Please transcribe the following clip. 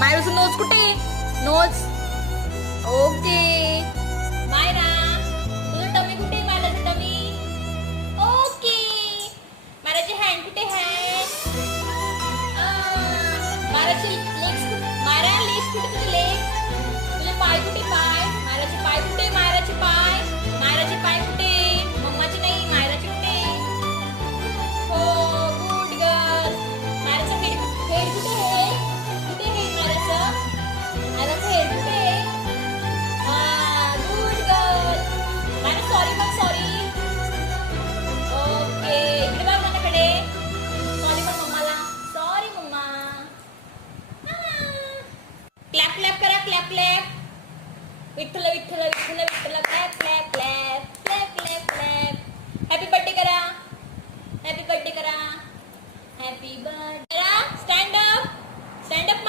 मायरूचं knows कुठे? Knows. Okay. Myra तुझं tummy कुठे? मायराचं टमी. ओके. मायराची हँड कुठे आहे? मायराची लेग्स कुठे? मायरा लेग्स कुठे? तुझे लेग. तुझे पाय कुठे? पाय. मायराचे पाय कुठे? मायराचे पाय. मायराचे पाय कुठे? मम्माचे नाही, मायराचे कुठे? हो, गुड गर्ल. मायराचं हेड कुठे आहे? कुठे आहे मायराचं? मायराचं हेड कुठे आहे? Good girl. मायरा सॉरी पण सॉरी. ओके, इकडे बघ माझ्याकडे. सॉरी पण मम्माला. Sorry mamma. क्लॅप क्लॅप करा, clap clap. Vitthal Vitthal Vitthal Vitthal. Clap clap clap clap clap clap. Happy birthday करा. हॅपी बर्थडे करा. Happy birthday. Stand up. Stand up.